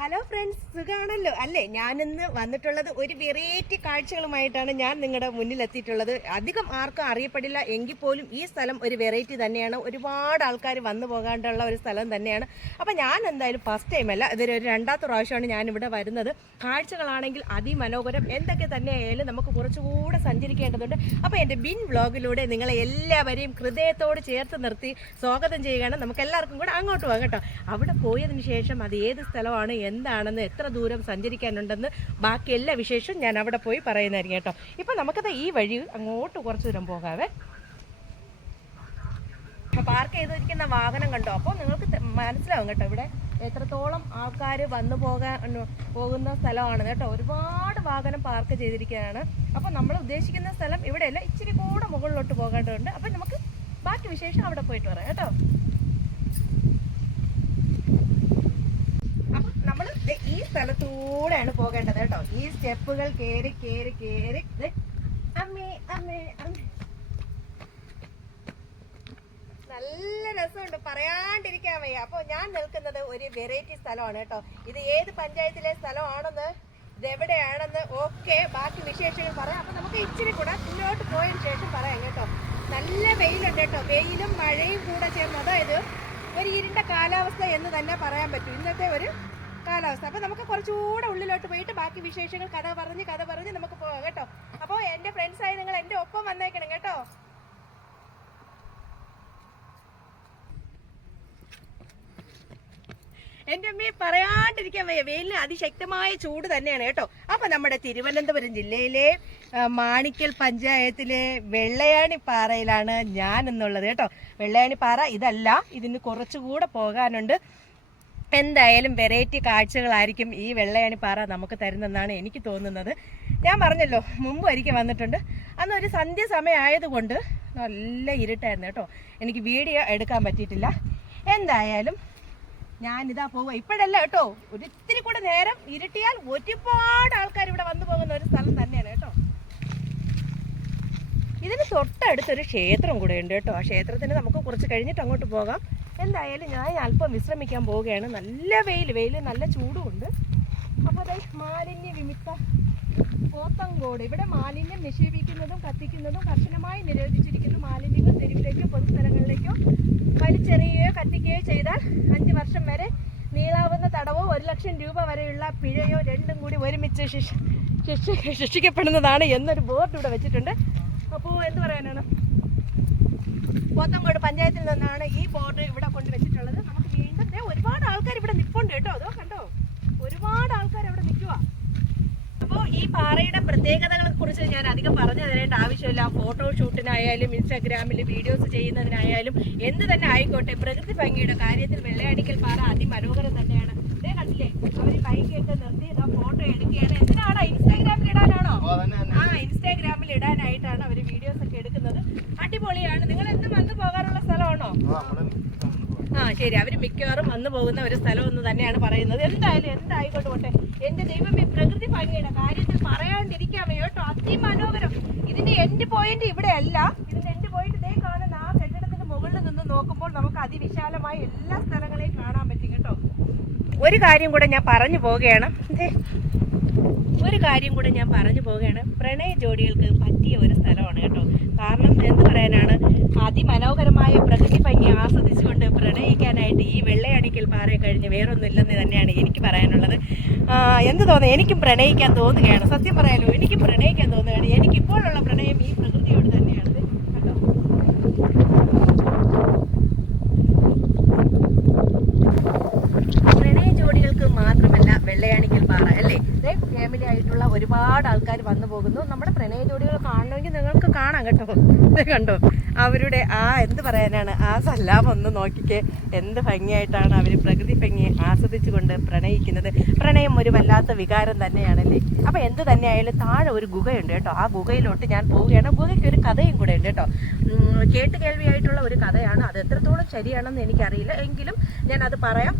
Hello friends, സുഖാണല്ലോ അല്ലേ? ഞാനിന്ന് വന്നിട്ടുള്ളത് ഒരു വെറൈറ്റി കാഴ്ചകളുമായിട്ടാണ് ഞാൻ നിങ്ങളുടെ മുന്നിൽ എത്തിയിട്ടുള്ളത്. അധികം ആർക്കും അറിയപ്പെടില്ല എങ്കിൽ പോലും ഈ സ്ഥലം ഒരു വെറൈറ്റി തന്നെയാണ്. ഒരുപാട് ആൾക്കാർ വന്നു പോകാണ്ടുള്ള ഒരു സ്ഥലം തന്നെയാണ്. അപ്പോൾ ഞാൻ എന്തായാലും ഫസ്റ്റ് ടൈം അല്ല, ഇതൊരു രണ്ടാമത്തെ പ്രാവശ്യമാണ് ഞാനിവിടെ വരുന്നത്. കാഴ്ചകളാണെങ്കിൽ അതിമനോഹരം. എന്തൊക്കെ തന്നെയായാലും നമുക്ക് കുറച്ചുകൂടെ സഞ്ചരിക്കേണ്ടതുണ്ട്. അപ്പോൾ എൻ്റെ ബിൻ വ്ളോഗിലൂടെ നിങ്ങളെ എല്ലാവരെയും ഹൃദയത്തോട് ചേർത്ത് നിർത്തി സ്വാഗതം ചെയ്യുകയാണ്. നമുക്ക് എല്ലാവർക്കും കൂടെ അങ്ങോട്ട് പോകാം കേട്ടോ. അവിടെ പോയതിന് ശേഷം അത് ഏത് സ്ഥലമാണ്, എന്താണെന്ന്, എത്ര ദൂരം സഞ്ചരിക്കാനുണ്ടെന്ന് ബാക്കി എല്ലാ വിശേഷവും ഞാൻ അവിടെ പോയി പറയുന്നതായിരിക്കും കേട്ടോ. ഇപ്പം നമുക്കത് ഈ വഴി അങ്ങോട്ട് കുറച്ച് ദൂരം പോകാവേ. പാർക്ക് ചെയ്തിരിക്കുന്ന വാഹനം കണ്ടോ? അപ്പോൾ നിങ്ങൾക്ക് മനസ്സിലാവും കേട്ടോ ഇവിടെ എത്രത്തോളം ആൾക്കാർ വന്നു പോകുന്ന സ്ഥലമാണ് കേട്ടോ. ഒരുപാട് വാഹനം പാർക്ക് ചെയ്തിരിക്കുകയാണ്. അപ്പോൾ നമ്മൾ ഉദ്ദേശിക്കുന്ന സ്ഥലം ഇവിടെയല്ല, ഇച്ചിരി കൂടെ മുകളിലോട്ട് പോകേണ്ടതുണ്ട്. അപ്പം നമുക്ക് ബാക്കി വിശേഷം അവിടെ പോയിട്ട് പറയാം കേട്ടോ. നമ്മൾ ഈ സ്ഥലത്തൂടെയാണ് പോകേണ്ടത് കേട്ടോ. ഈ സ്റ്റെപ്പുകൾ കേറി കേറി കേറി അമ്മേ അമ്മേ അമ്മേ നല്ല രസമുണ്ട്, പറയാണ്ടിരിക്കാൻ വയ്യ. അപ്പോൾ ഞാൻ നിൽക്കുന്നത് ഒരു വെറൈറ്റി സ്ഥലമാണ് കേട്ടോ. ഇത് ഏത് പഞ്ചായത്തിലെ സ്ഥലമാണെന്ന്, ഇതെവിടെയാണെന്ന് ഒക്കെ ബാക്കി വിശേഷങ്ങൾ പറയാം. അപ്പോൾ നമുക്ക് ഇച്ചിരി കൂടെ മുന്നോട്ട് പോയതിന് ശേഷം പറയാം കേട്ടോ. നല്ല വെയിലുണ്ട് കേട്ടോ. വെയിലും മഴയും കൂടെ ചേർന്ന്, അതായത് ഒരു ഇരുണ്ട കാലാവസ്ഥ എന്ന് തന്നെ പറയാൻ പറ്റും ഇന്നത്തെ ഒരു കാലാവസ്ഥ. അപ്പോൾ നമുക്ക് കുറച്ചുകൂടെ ഉള്ളിലോട്ട് പോയിട്ട് ബാക്കി വിശേഷങ്ങൾ കഥ പറഞ്ഞ് നമുക്ക് പോകാം കേട്ടോ. അപ്പോൾ എൻ്റെ ഫ്രണ്ട്സായി നിങ്ങൾ എൻ്റെ ഒപ്പം വന്നേക്കണം കേട്ടോ. എൻ്റെ അമ്മയെ പറയാണ്ടിരിക്കാൻ വയ്യ, വെയിലിന് അതിശക്തമായ ചൂട് തന്നെയാണ് കേട്ടോ. അപ്പോൾ നമ്മുടെ തിരുവനന്തപുരം ജില്ലയിലെ മാണിക്കൽ പഞ്ചായത്തിലെ വെള്ളയാണിപ്പാറയിലാണ് ഞാൻ എന്നുള്ളത് കേട്ടോ. വെള്ളയാണിപ്പാറ ഇതല്ല, ഇതിന് കുറച്ചുകൂടെ പോകാനുണ്ട്. എന്തായാലും വെറൈറ്റി കാഴ്ചകളായിരിക്കും ഈ വെള്ളയാണിപ്പാറ നമുക്ക് തരുന്നെന്നാണ് എനിക്ക് തോന്നുന്നത്. ഞാൻ പറഞ്ഞല്ലോ, മുമ്പ് ഒരിക്കൽ വന്നിട്ടുണ്ട്. അന്ന് ഒരു സന്ധ്യ സമയമായതുകൊണ്ട് നല്ല ഇരുട്ടായിരുന്നു കേട്ടോ. എനിക്ക് വീഡിയോ എടുക്കാൻ പറ്റിയിട്ടില്ല. എന്തായാലും ഞാനിതാ പോവുക. ഇപ്പോഴല്ല കേട്ടോ, ഒരിത്തിരി കൂടെ നേരം ഇരുട്ടിയാൽ ഒരുപാട് ആൾക്കാർ ഇവിടെ വന്നു പോകുന്ന ഒരു സ്ഥലം തന്നെയാണ് കേട്ടോ. ഇതിന് തൊട്ടടുത്തൊരു ക്ഷേത്രം കൂടെ ഉണ്ട് കേട്ടോ. ആ ക്ഷേത്രത്തിന് നമുക്ക് കുറച്ച് കഴിഞ്ഞിട്ട് അങ്ങോട്ട് പോകാം. എന്തായാലും ഞാൻ അല്പം വിശ്രമിക്കാൻ പോവുകയാണ്. നല്ല വെയിൽ നല്ല ചൂടുമുണ്ട്. അപ്പോൾ അതെ, മാലിന്യ വിമുക്ത പോത്തങ്കോട്. ഇവിടെ മാലിന്യം നിക്ഷേപിക്കുന്നതും കത്തിക്കുന്നതും കർശനമായി നിരോധിച്ചിരിക്കുന്നു. മാലിന്യങ്ങൾ തെരുവിലേക്കോ പൊതുസ്ഥലങ്ങളിലേക്കോ വലിച്ചെറിയുകയോ കത്തിക്കുകയോ ചെയ്താൽ 5 വർഷം വരെ നീളാവുന്ന തടവോ 1 ലക്ഷം രൂപ വരെയുള്ള പിഴയോ രണ്ടും കൂടി ഒരുമിച്ച് ശിക്ഷിക്കപ്പെടുന്നതാണ് എന്നൊരു ബോർഡ് ഇവിടെ വെച്ചിട്ടുണ്ട്. അപ്പോൾ എന്ത് പറയാനാണ്, പോത്തങ്കോട് പഞ്ചായത്തിൽ നിന്നാണ് ഈ ബോർഡ് ഇവിടെ കൊണ്ട് വെച്ചിട്ടുള്ളത്. നമുക്ക് വീണ്ടും ഒരുപാട് ആൾക്കാർ ഇവിടെ നിൽപ്പുണ്ട് കേട്ടോ. അതോ കണ്ടോ, ഒരുപാട് ആൾക്കാർ അവിടെ നിൽക്കുക. അപ്പോൾ ഈ പാറയുടെ പ്രത്യേകതകളെ കുറിച്ച് ഞാൻ അധികം പറഞ്ഞു തരേണ്ട ആവശ്യമില്ല. ഫോട്ടോഷൂട്ടിനായാലും ഇൻസ്റ്റാഗ്രാമിൽ വീഡിയോസ് ചെയ്യുന്നതിനായാലും എന്ത് തന്നെ ആയിക്കോട്ടെ, പ്രകൃതി ഭംഗിയുടെ കാര്യത്തിൽ വെള്ളയാണിക്കൽ പാറ അതിമനോഹരം തന്നെയാണ്. ഇതേ കണ്ടില്ലേ, അവർ ബൈക്കൊക്കെ നിർത്തി ഫോട്ടോ എടുക്കുകയാണ്. എന്തിനാണോ, ഇൻസ്റ്റാഗ്രാമിൽ ഇടാനാണോ? ഇൻസ്റ്റാഗ്രാമിൽ ഇടാനായിട്ടാണ് അവർ വീഡിയോസ് ഒക്കെ എടുക്കുന്നത്. അടിപൊളിയാണ്. നിങ്ങൾ എന്നും വന്നു പോകാറുള്ള സ്ഥലമാണോ? ശരി, അവർ മിക്കവാറും വന്നു പോകുന്ന ഒരു സ്ഥലം എന്ന് തന്നെയാണ് പറയുന്നത്. എന്തായാലും എന്തായിക്കോട്ട് പോട്ടെ. എന്റെ ദൈവമേ, പ്രകൃതി ഭംഗിയുടെ കാര്യത്തിൽ പറയാണ്ടിരിക്കാമോ കേട്ടോ. അതിമനോഹരം. ഇതിന്റെ എൻഡ് പോയിന്റ് ഇവിടെ അല്ല. ഇതിന്റെ എൻഡ് പോയിന്റ് ഇതേ കാണുന്ന ആ കെട്ടിടത്തിന്റെ മുകളിൽ നിന്ന് നോക്കുമ്പോൾ നമുക്ക് അതിവിശാലമായി എല്ലാ സ്ഥലങ്ങളെയും കാണാൻ പറ്റും കേട്ടോ. ഒരു കാര്യം കൂടെ ഞാൻ പറഞ്ഞു പോവുകയാണ്. പ്രണയ ജോഡികൾക്ക് പറ്റിയ ഒരു സ്ഥലമാണ് കേട്ടോ. കാരണം എന്ത് പറയാനാണ്, അതിമനോഹരമായ പ്രകൃതി ഭംഗി ആസ്വദിച്ചുകൊണ്ട് പ്രണയിക്കാനായിട്ട് ഈ വെള്ളയാണിക്കൽ പാറയെ കഴിഞ്ഞ് വേറൊന്നുമില്ലെന്ന് തന്നെയാണ് എനിക്ക് പറയാനുള്ളത്. എന്ത് തോന്നുന്നു, എനിക്കും പ്രണയിക്കാൻ തോന്നുകയാണ്. സത്യം പറയാലോ, എനിക്കും പ്രണയിക്കാൻ തോന്നുകയാണ്. എനിക്കിപ്പോഴുള്ള പ്രണയം ഈ പ്രകൃതിയോട് തന്നെയാണ് കേട്ടോ. പ്രണയ ജോഡികൾക്ക് മാത്രമല്ല വെള്ളയാണിക്കൽ പാറ അല്ലേ. ഫാമിലി ആയിട്ടുള്ള ഒരുപാട് ആൾക്കാർ വന്നു പോകുന്നു. നമ്മുടെ പ്രണയ ജോഡികൾ കാണണമെങ്കിൽ നിങ്ങൾക്ക് കാണാം കേട്ടോ. കണ്ടോ, അവരുടെ എന്ത് പറയാനാണ്, ആ സല്ലാപം ഒന്ന് നോക്കിക്കേ. എന്ത് ഭംഗിയായിട്ടാണ് അവർ പ്രകൃതി ഭംഗിയെ ആസ്വദിച്ചുകൊണ്ട് പ്രണയിക്കുന്നത്. പ്രണയം ഒരു വല്ലാത്ത വികാരം തന്നെയാണല്ലേ. അപ്പോൾ എന്ത് തന്നെയായാലും താഴെ ഒരു ഗുഹയുണ്ട് കേട്ടോ. ആ ഗുഹയിലോട്ട് ഞാൻ പോവുകയാണ്. ഗുഹയ്ക്ക് ഒരു കഥയും കൂടെ ഉണ്ട് കേട്ടോ. കേട്ടുകേൾവിയായിട്ടുള്ള ഒരു കഥയാണ്. അത് എത്രത്തോളം ശരിയാണെന്ന് എനിക്കറിയില്ല, എങ്കിലും ഞാനത് പറയാം.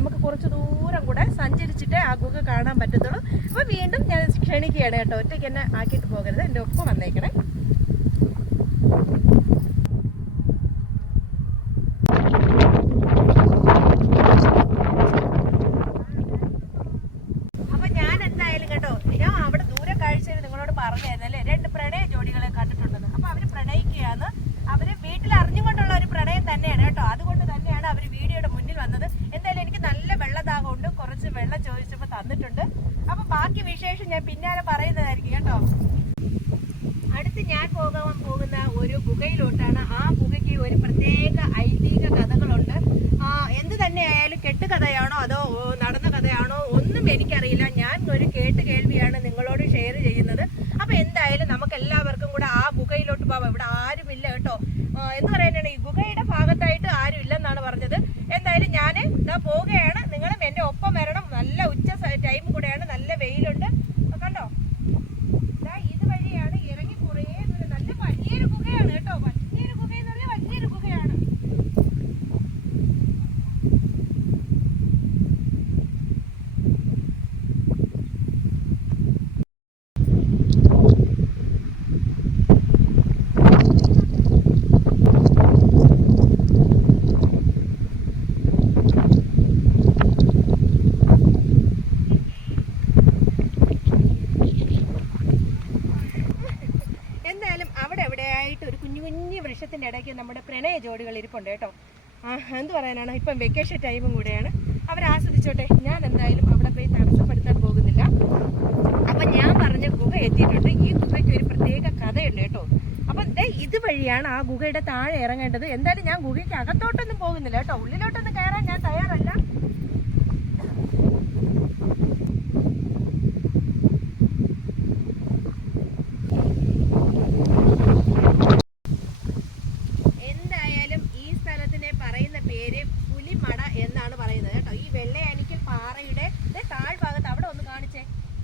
നമുക്ക് കുറച്ച് ദൂരം കൂടെ സഞ്ചരിച്ചിട്ടേ ആ ഗുഹ കാണാൻ പറ്റത്തുള്ളൂ. അപ്പോൾ വീണ്ടും ഞാൻ ക്ഷണിക്കുകയാണ് കേട്ടോ. ഒറ്റയ്ക്ക് എന്നെ ആക്കിയിട്ട് പോകരുത്, എൻ്റെ ഒപ്പം വന്നേക്കണേ. വന്നിട്ടുണ്ട്. അപ്പൊ ബാക്കി വിശേഷം ഞാൻ പിന്നാലെ പറയുന്നതായിരിക്കും കേട്ടോ. അടുത്ത് ഞാൻ പോകാൻ പോകുന്ന ഒരു ഗുഹയിലോട്ടാണ്. ആ ഗുഹയ്ക്ക് ഒരു പ്രത്യേക ഐതിഹ്യ കഥകളുണ്ട്. എന്ത് തന്നെ ആയാലും കെട്ടുകഥയാണോ അതോ നടന്ന കഥയാണോ ഒന്നും എനിക്കറിയില്ല. ഞാൻ ഒരു കേൾവിയാണ് നിങ്ങളോട് ഷെയർ ചെയ്യുന്നത്. അപ്പൊ എന്തായാലും നമുക്ക് എല്ലാവർക്കും കൂടെ ആ ഗുഹയിലോട്ട് പോവാം. ഇവിടെ ആരുമില്ല കേട്ടോ. എന്ന് പറയാനാണ് ഈ ഗുഹയുടെ ഭാഗത്തായിട്ട് ആരും ഇല്ലെന്നാണ് പറഞ്ഞത്. എന്തായാലും ഞാൻ ഇതാ പോവുകയാണ്. നിങ്ങളും എന്റെ ഒപ്പം വരണം. നല്ല ഉച്ച ടൈം കൂടെയാണ്, നല്ല വെയിലുണ്ട്. കണ്ടോ, ഇത് വഴിയാണ് ഇറങ്ങി കുറേ ദൂരം. നല്ല വലിയൊരു ഗുഹയാണ് കേട്ടോ. വലിയൊരു ഗുഹ എന്ന് പറഞ്ഞാൽ വലിയൊരു ഗുഹയാണ്. ഒരു കുഞ്ഞു കുഞ്ഞു വൃക്ഷത്തിന്റെ ഇടയ്ക്ക് നമ്മുടെ പ്രണയ ജോഡികൾ ഇരിപ്പുണ്ട് കേട്ടോ. എന്ത് പറയാനാണ്, ഇപ്പം വെക്കേഷൻ ടൈമും കൂടെയാണ്. അവരാസ്വദിച്ചോട്ടെ. ഞാൻ എന്തായാലും അവിടെ പോയി തടസ്സപ്പെടുത്താൻ പോകുന്നില്ല. അപ്പൊ ഞാൻ പറഞ്ഞ ഗുഹ എത്തിയിട്ടുണ്ട്. ഈ ഗുഹയ്ക്ക് ഒരു പ്രത്യേക കഥയുണ്ട് കേട്ടോ. അപ്പൊ ഇതുവഴിയാണ് ആ ഗുഹയുടെ താഴെ ഇറങ്ങേണ്ടത്. എന്തായാലും ഞാൻ ഗുഹയ്ക്ക് അകത്തോട്ടൊന്നും പോകുന്നില്ല കേട്ടോ. ഉള്ളിലോട്ടൊന്നും കയറാൻ ഞാൻ തയ്യാറല്ല.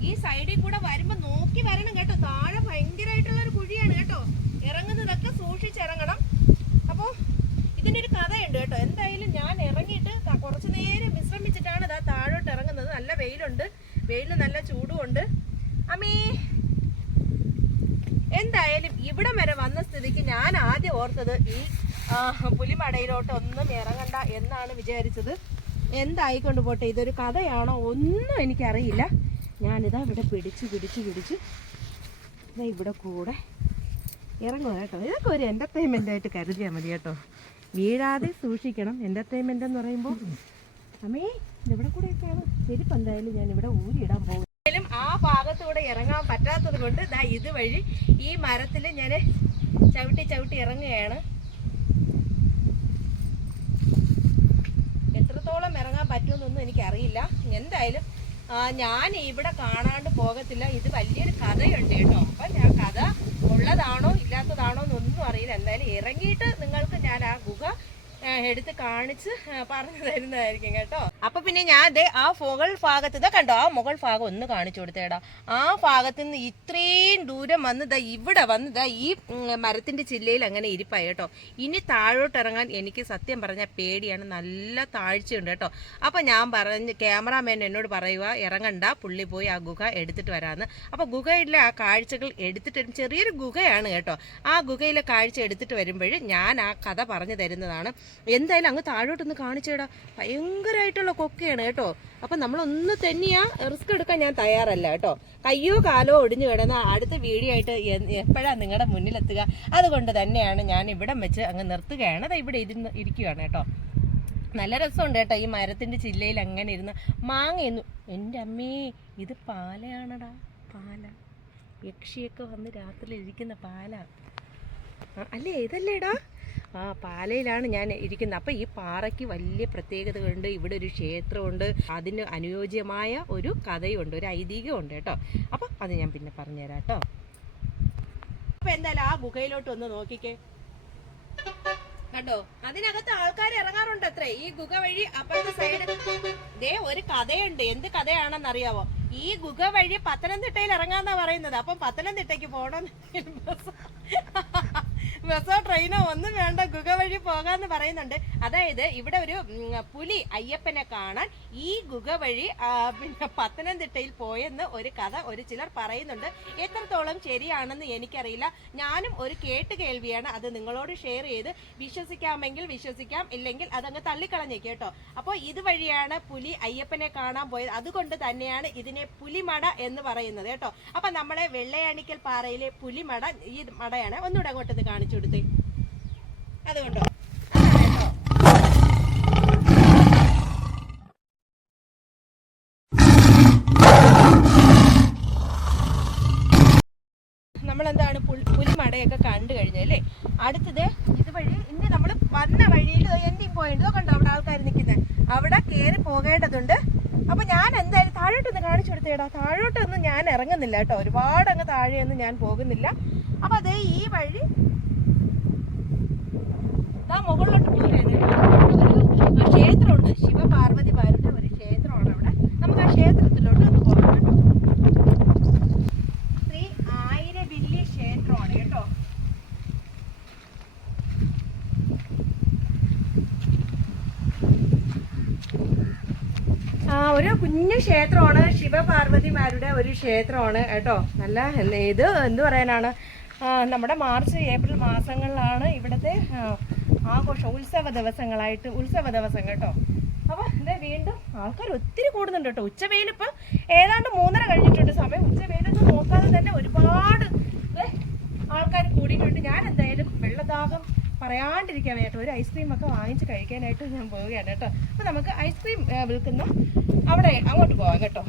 ഈ സൈഡിൽ കൂടെ വരുമ്പോ നോക്കി വരണം കേട്ടോ. താഴെ ഭയങ്കരമായിട്ടുള്ള ഒരു കുഴിയാണ് കേട്ടോ. ഇറങ്ങുന്നതൊക്കെ സൂക്ഷിച്ചിറങ്ങണം. അപ്പൊ ഇതിനൊരു കഥയുണ്ട് കേട്ടോ. എന്തായാലും ഞാൻ ഇറങ്ങിയിട്ട് കുറച്ചു നേരം വിശ്രമിച്ചിട്ടാണ് ഇതാ താഴോട്ട് ഇറങ്ങുന്നത്. നല്ല വെയിലുണ്ട്, വെയിലിന് നല്ല ചൂടുമുണ്ട്. അമ്മേ, എന്തായാലും ഇവിടെ വരെ വന്ന സ്ഥിതിക്ക് ഞാൻ ആദ്യം ഓർത്തത് ഈ പുലിമടയിലോട്ട് ഒന്നും ഇറങ്ങണ്ട എന്നാണ് വിചാരിച്ചത്. എന്തായിക്കൊണ്ട് പോട്ടെ, ഇതൊരു കഥയാണോ ഒന്നും എനിക്കറിയില്ല. ഞാനിതാ ഇവിടെ പിടിച്ച് ഇതാ ഇവിടെ കൂടെ ഇറങ്ങുക കേട്ടോ. ഇതൊക്കെ ഒരു എൻ്റർടൈൻമെൻ്റ് ആയിട്ട് കരുതിയാൽ മതി കേട്ടോ. വീഴാതെ സൂക്ഷിക്കണം. എൻ്റർടൈൻമെൻ്റ് എന്ന് പറയുമ്പോൾ അമ്മേ ഇവിടെ കൂടെയൊക്കെയാണ്. ചെരുപ്പ് എന്തായാലും ഞാൻ ഇവിടെ ഊരിയിടാൻ പോകും. ആ ഭാഗത്തൂടെ ഇറങ്ങാൻ പറ്റാത്തത് കൊണ്ട് ഇതാ ഇതുവഴി ഈ മരത്തിൽ ഞാൻ ചവിട്ടി ഇറങ്ങുകയാണ്. എത്രത്തോളം ഇറങ്ങാൻ പറ്റുമെന്നൊന്നും എനിക്കറിയില്ല. എന്തായാലും ഞാൻ ഇവിടെ കാണാണ്ട് പോകത്തില്ല. ഇത് വലിയൊരു കഥയുണ്ട് കേട്ടോ. അപ്പൊ ഞാൻ കഥ ഉള്ളതാണോ ഇല്ലാത്തതാണോ എന്നൊന്നും അറിയില്ല. എന്തായാലും ഇറങ്ങിയിട്ട് നിങ്ങൾക്ക് ഞാൻ ആ ഗുഹ എടുത്ത് കാണിച്ച് പറഞ്ഞു തരുന്നതായിരിക്കും കേട്ടോ. അപ്പൊ പിന്നെ ഞാൻ ആ മുകൾ ഭാഗത്ത് ഇതാ കണ്ടോ, ആ മുകൾ ഭാഗം ഒന്ന് കാണിച്ചു കൊടുത്തേടാ. ആ ഭാഗത്ത് നിന്ന് ഇത്രയും ദൂരം വന്നതാ ഇവിടെ വന്നതാ ഈ മരത്തിന്റെ ചില്ലയിൽ അങ്ങനെ ഇരിപ്പായി കേട്ടോ. ഇനി താഴോട്ട് ഇറങ്ങാൻ എനിക്ക് സത്യം പറഞ്ഞാൽ പേടിയാണ്. നല്ല താഴ്ചയുണ്ട് കേട്ടോ. അപ്പൊ ഞാൻ പറഞ്ഞ് ക്യാമറാമാൻ എന്നോട് പറയുക ഇറങ്ങണ്ട, പുള്ളി പോയി ആ ഗുഹ എടുത്തിട്ട് വരാന്ന്. അപ്പൊ ഗുഹയിലെ ആ കാഴ്ചകൾ എടുത്തിട്ട്, ചെറിയൊരു ഗുഹയാണ് കേട്ടോ. ആ ഗുഹയിലെ കാഴ്ച എടുത്തിട്ട് വരുമ്പോൾ ഞാൻ ആ കഥ പറഞ്ഞു തരുന്നതാണ്. എന്തായാലും അങ്ങ് താഴോട്ടൊന്ന് കാണിച്ചേടാ. ഭയങ്കരമായിട്ടുള്ള കൊക്കയാണ് കേട്ടോ. അപ്പം നമ്മളൊന്ന് തന്നെയാ റിസ്ക് എടുക്കാൻ ഞാൻ തയ്യാറല്ല കേട്ടോ. കയ്യോ കാലോ ഒടിഞ്ഞു കിടന്ന അടുത്ത വീഡിയോ ആയിട്ട് എപ്പോഴാണ് നിങ്ങളുടെ മുന്നിലെത്തുക. അതുകൊണ്ട് തന്നെയാണ് ഞാൻ ഇവിടം വെച്ച് അങ്ങ് നിർത്തുകയാണ്. അത് ഇവിടെ ഇരിക്കുകയാണ് കേട്ടോ. നല്ല രസമുണ്ട് കേട്ടോ. ഈ മരത്തിൻ്റെ ചില്ലയിൽ അങ്ങനെ ഇരുന്ന് മാങ്ങയെന്നു. എൻ്റെ അമ്മേ, ഇത് പാലയാണടാ, പാല. യക്ഷിയൊക്കെ വന്ന് രാത്രി ഇരിക്കുന്ന പാല അല്ലേ? ഇതല്ലേടാ? ആ പാലയിലാണ് ഞാൻ ഇരിക്കുന്നത്. അപ്പം ഈ പാറയ്ക്ക് വലിയ പ്രത്യേകതകളുണ്ട്. ഇവിടെ ഒരു ക്ഷേത്രമുണ്ട്. അതിന് അനുയോജ്യമായ ഒരു കഥയുണ്ട്, ഒരു ഐതിഹ്യമുണ്ട് കേട്ടോ. അപ്പം അത് ഞാൻ പിന്നെ പറഞ്ഞുതരാം കേട്ടോ. അപ്പം എന്തായാലും ആ ഗുഹയിലോട്ട് ഒന്ന് നോക്കിക്കേ. കണ്ടോ, അതിനകത്ത് ആൾക്കാർ ഇറങ്ങാറുണ്ട് അത്രേ. ഈ ഗുഹ വഴി അപ്പുറത്തെ സൈഡ് ഒരു കഥയുണ്ട്. എന്ത് കഥയാണെന്ന് അറിയാവോ? ഈ ഗുഹ വഴി പത്തനംതിട്ടയിൽ ഇറങ്ങാന്നാ പറയുന്നത്. അപ്പം പത്തനംതിട്ടയ്ക്ക് പോകണമെന്ന് ബസ്സോ ട്രെയിനോ ഒന്നും വേണ്ട, ഗുഹ വഴി പോകാന്ന് പറയുന്നുണ്ട്. അതായത് ഇവിടെ ഒരു പുലി അയ്യപ്പനെ കാണാൻ ഈ ഗുഹ വഴി പിന്നെ പത്തനംതിട്ടയിൽ പോയെന്ന് ഒരു കഥ ഒരു ചിലർ പറയുന്നുണ്ട്. എത്രത്തോളം ശരിയാണെന്ന് എനിക്കറിയില്ല. ഞാനും ഒരു കേൾവിയാണ്. അത് നിങ്ങളോട് ഷെയർ ചെയ്ത് വിശ്വസിക്കാമെങ്കിൽ വിശ്വസിക്കാം, ഇല്ലെങ്കിൽ അതങ്ങ് തള്ളിക്കളഞ്ഞേക്ക് കേട്ടോ. അപ്പോൾ ഇതുവഴിയാണ് പുലി അയ്യപ്പനെ കാണാൻ പോയത്. അതുകൊണ്ട് തന്നെയാണ് ഇതിനെ പുലിമട എന്ന് പറയുന്നത് കേട്ടോ. അപ്പൊ നമ്മളെ വെള്ളയാണിക്കൽ പാറയിലെ പുലിമട ഈ മടയാണ്. ഒന്നുകൂടെ അങ്ങോട്ടത് കാണിച്ചു കൊടുത്തേ. അതുകൊണ്ടോ കണ്ടു കഴിഞ്ഞു അല്ലേ. അടുത്തത് ഇതുവഴി ഇനി നമ്മൾ വന്ന വഴിയിൽ എൻഡിങ് പോയിന്റ് കണ്ടോ, അവിടെ ആൾക്കാർ നിൽക്കുന്നത്, അവിടെ കയറി പോകേണ്ടതുണ്ട്. അപ്പൊ ഞാൻ എന്തായാലും താഴോട്ടൊന്ന് കാണിച്ചു കൊടുത്തേടാ. താഴോട്ടൊന്നും ഞാൻ ഇറങ്ങുന്നില്ല കേട്ടോ, ഒരുപാട് അങ്ങ് താഴെയൊന്നും ഞാൻ പോകുന്നില്ല. അപ്പൊ അതേ ഈ വഴി മുകളിലോട്ട് പോകുന്നത് ഒരു ക്ഷേത്രമുണ്ട്, ശിവപാർവതിമാരുടെ ഒരു ക്ഷേത്രമാണ് അവിടെ. നമുക്ക് ആ ക്ഷേത്രത്തിലോട്ട് ഒന്ന് പോകാം കേട്ടോ. ശ്രീ ആയിരവില്ലി ക്ഷേത്രമാണ് കേട്ടോ. ഒരു കുഞ്ഞു ക്ഷേത്രമാണ്, ശിവപാർവതിമാരുടെ ഒരു ക്ഷേത്രമാണ് കേട്ടോ. നല്ല ഇത് എന്ത് പറയാനാണ്, നമ്മുടെ മാർച്ച് ഏപ്രിൽ മാസങ്ങളിലാണ് ഇവിടുത്തെ ആഘോഷം, ഉത്സവ ദിവസം കേട്ടോ. അപ്പോൾ ഇത് വീണ്ടും ആൾക്കാർ ഒത്തിരി കൂടുന്നുണ്ട് കേട്ടോ. ഉച്ചവെയിലിപ്പോൾ ഏതാണ്ട് 3:30 കഴിഞ്ഞിട്ടുണ്ട് സമയം. ഉച്ചവെയിലൊന്നും നോക്കാതെ തന്നെ ഒരുപാട് ആൾക്കാർ കൂടിയിട്ടുണ്ട്. ഞാൻ എന്തായാലും വെള്ളദാഹം പറയാണ്ടിരിക്കാൻ കേട്ടോ, ഒരു ഐസ്ക്രീം ഒക്കെ വാങ്ങിച്ച് കഴിക്കാനായിട്ട് ഞാൻ പോവുകയാണ് കേട്ടോ. അപ്പോൾ നമുക്ക് ഐസ്ക്രീം വിൽക്കുന്ന അവിടെ അങ്ങോട്ട് പോവാം കേട്ടോ.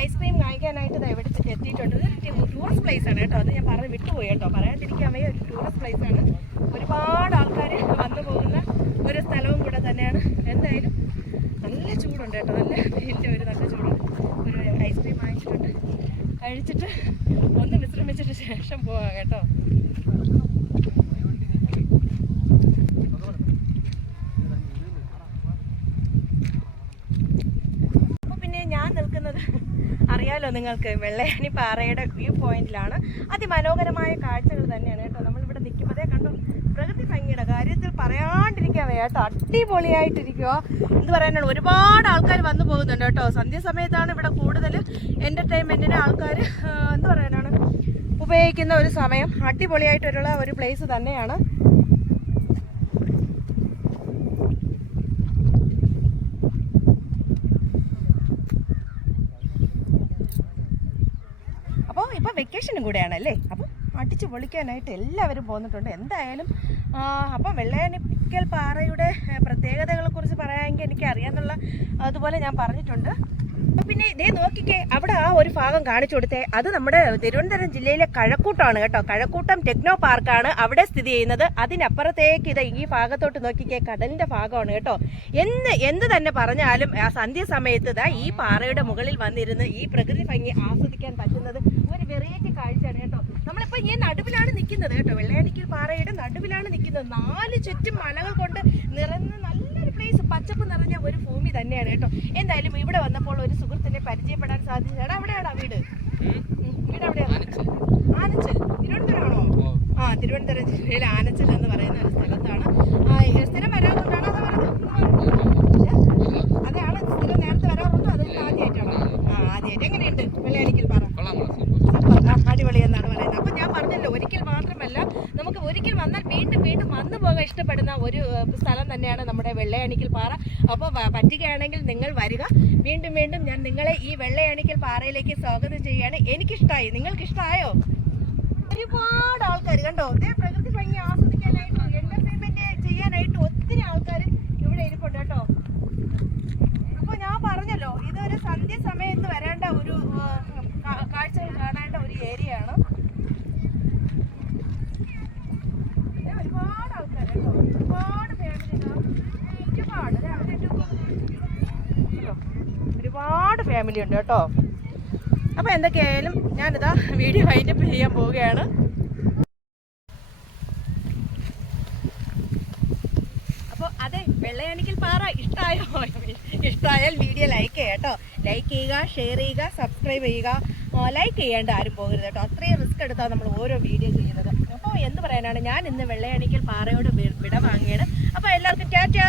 ഐസ്ക്രീം വാങ്ങിക്കാനായിട്ട് ഇവിടെ എത്തിയിട്ടുണ്ട്. ഇതൊരു ടൂറിസ്റ്റ് പ്ലേസ് ആണ് കേട്ടോ, അത് ഞാൻ പറഞ്ഞ് വിട്ടുപോയി കേട്ടോ, പറയാണ്ടിരിക്കാൻ വയ്യ. ഒരു ടൂറിസ്റ്റ് പ്ലേസ് ആണ്, ഒരുപാട് ആൾക്കാർ വന്നു പോകുന്ന ഒരു സ്ഥലവും കൂടെ തന്നെയാണ്. എന്തായാലും നല്ല ചൂടുണ്ട് കേട്ടോ, നല്ല വെയിലിൻ്റെ ഒരു നല്ല ചൂടുണ്ട്. ഒരു ഐസ്ക്രീം വാങ്ങിച്ചിട്ടുണ്ട്, കഴിച്ചിട്ട് ഒന്ന് വിശ്രമിച്ചിട്ട് ശേഷം പോവാം കേട്ടോ. അറിയാലോ നിങ്ങൾക്ക്, വെള്ളയാണി പാറയുടെ വ്യൂ പോയിന്റിലാണ്. അതിമനോഹരമായ കാഴ്ചകൾ തന്നെയാണ് കേട്ടോ. നമ്മളിവിടെ നിൽക്കുമ്പോഴേ കണ്ടു, പ്രകൃതി ഭംഗിയുടെ കാര്യത്തിൽ പറയാണ്ടിരിക്കാൻ വയ്യ കേട്ടോ, അടിപൊളിയായിട്ടിരിക്കുക. എന്ത് പറയാനാണ്, ഒരുപാട് ആൾക്കാർ വന്നു പോകുന്നുണ്ട് കേട്ടോ. സന്ധ്യാസമയത്താണ് ഇവിടെ കൂടുതൽ എൻ്റർടൈൻമെൻറ്റിന് ആൾക്കാർ എന്ത് പറയാനാണ് ഉപയോഗിക്കുന്ന ഒരു സമയം. അടിപൊളിയായിട്ടുള്ള ഒരു പ്ലേസ് തന്നെയാണ്. ഇപ്പം വെക്കേഷനും കൂടെയാണല്ലേ, അപ്പം അടിച്ചു പൊളിക്കാനായിട്ട് എല്ലാവരും പോന്നിട്ടുണ്ട് എന്തായാലും. അപ്പം വെള്ളയാണിക്കൽ പാറയുടെ പ്രത്യേകതകളെക്കുറിച്ച് പറയാമെങ്കിൽ എനിക്കറിയാമെന്നുള്ള അതുപോലെ ഞാൻ പറഞ്ഞിട്ടുണ്ട്. പിന്നെ ഇതേ നോക്കിക്കേ, അവിടെ ആ ഒരു ഭാഗം കാണിച്ചു കൊടുത്തേ, അത് നമ്മുടെ തിരുവനന്തപുരം ജില്ലയിലെ കഴക്കൂട്ടമാണ് കേട്ടോ. കഴക്കൂട്ടം ടെക്നോ പാർക്കാണ് അവിടെ സ്ഥിതി ചെയ്യുന്നത്. അതിനപ്പുറത്തേക്ക് ഇത് ഈ ഭാഗത്തോട്ട് നോക്കിക്കേ, കടലിന്റെ ഭാഗമാണ് കേട്ടോ. എന്ത് തന്നെ പറഞ്ഞാലും ആ സന്ധ്യ സമയത്ത് ഈ പാറയുടെ മുകളിൽ വന്നിരുന്ന് ഈ പ്രകൃതി ഭംഗി ആസ്വദിക്കാൻ പറ്റുന്നത് ഒരു വെറൈറ്റി കാഴ്ചയാണ് കേട്ടോ. നമ്മളിപ്പോൾ ഈ നടുവിലാണ് നിൽക്കുന്നത് കേട്ടോ, വെള്ളയാണിക്കൽ പാറയുടെ നടുവിലാണ് നിൽക്കുന്നത്. 4 ചുറ്റും മലകൾ കൊണ്ട് നിറഞ്ഞ നല്ലൊരു പ്ലേസ്, പച്ചപ്പ് നിറഞ്ഞ ഒരു ഭൂമി തന്നെയാണ് കേട്ടോ. എന്തായാലും ഇവിടെ വന്നപ്പോൾ ഒരു സുഹൃത്തിനെ പരിചയപ്പെടാൻ സാധിച്ചത്. അവിടെയാണോ വീട്? വീട് എവിടെയാണ്? ആനച്ചൽ, തിരുവനന്തപുരമാണോ? തിരുവനന്തപുരം ജില്ലയിലെ ആനച്ചൽ എന്ന് പറയുന്ന ഒരു സ്ഥലത്താണ്. സ്ഥിരം വരാറുണ്ടാണോ? അതാണ് സ്ഥിരം നേരത്തെ വരാറുണ്ടോ? അത് ആദ്യമായിട്ടാണോ? ആദ്യമായിട്ട്. എങ്ങനെയുണ്ട് വെള്ളയാണിക്കൽ പാറ? അടിപൊളി എന്നാണ് പറയുന്നത്. അപ്പൊ ഞാൻ പറഞ്ഞല്ലോ, ഒരിക്കൽ മാത്രമല്ല, നമുക്ക് ഒരിക്കൽ വന്നാൽ വീണ്ടും വീണ്ടും വന്നു പോകാൻ ഇഷ്ടപ്പെടുന്ന ഒരു സ്ഥലം തന്നെയാണ് നമ്മുടെ വെള്ളയാണിക്കൽ പാറ. അപ്പോൾ പറ്റുകയാണെങ്കിൽ നിങ്ങൾ വരിക. വീണ്ടും വീണ്ടും ഞാൻ നിങ്ങളെ ഈ വെള്ളയാണിക്കൽ പാറയിലേക്ക് സ്വാഗതം ചെയ്യുകയാണ്. എനിക്കിഷ്ടമായി, നിങ്ങൾക്ക് ഇഷ്ടമായോ? ഒരുപാട് ആൾക്കാർ കണ്ടോ, പ്രകൃതി ഭംഗി ആസ്വദിക്കാനായിട്ട് എന്റർടൈൻമെന്റ് ചെയ്യാനായിട്ട് ഒത്തിരി ആൾക്കാർ ഇവിടെ ഇരിപ്പുണ്ട് കേട്ടോ. അപ്പോൾ ഞാൻ പറഞ്ഞല്ലോ, ഇതൊരു സന്ധ്യ സമയത്ത് വരേണ്ട ഒരു കാഴ്ചകൾ കാണേണ്ട ഒരു ഏരിയ ആണ്. ഒരുപാട് ആൾക്കാർ കേട്ടോ, ഒരുപാട് ഒരുപാട് ഫാമിലി ഉണ്ട് കേട്ടോ. അപ്പോൾ എന്തൊക്കെയായാലും ഞാനിതാ വീഡിയോ വൈൻഡപ്പ് ചെയ്യാൻ പോവുകയാണ്. അപ്പോൾ അതെ, വെള്ളയാണിക്കൽ പാറ ഇഷ്ടമായാൽ വീഡിയോ ലൈക്ക് ചെയ്യുക കേട്ടോ. ലൈക്ക് ചെയ്യുക, ഷെയർ ചെയ്യുക, സബ്സ്ക്രൈബ് ചെയ്യുക. ലൈക്ക് ചെയ്യേണ്ട ആരും പോകരുത് കേട്ടോ, അത്രയും റിസ്ക് എടുത്താണ് നമ്മൾ ഓരോ വീഡിയോ ചെയ്യുന്നത്. അപ്പോൾ എന്ത് പറയാനാണ്, ഞാൻ ഇന്ന് വെള്ളയാണിക്കൽ പാറയോട് വിട വാങ്ങിയാണ്. അപ്പോൾ എല്ലാവർക്കും ടാറ്റാ.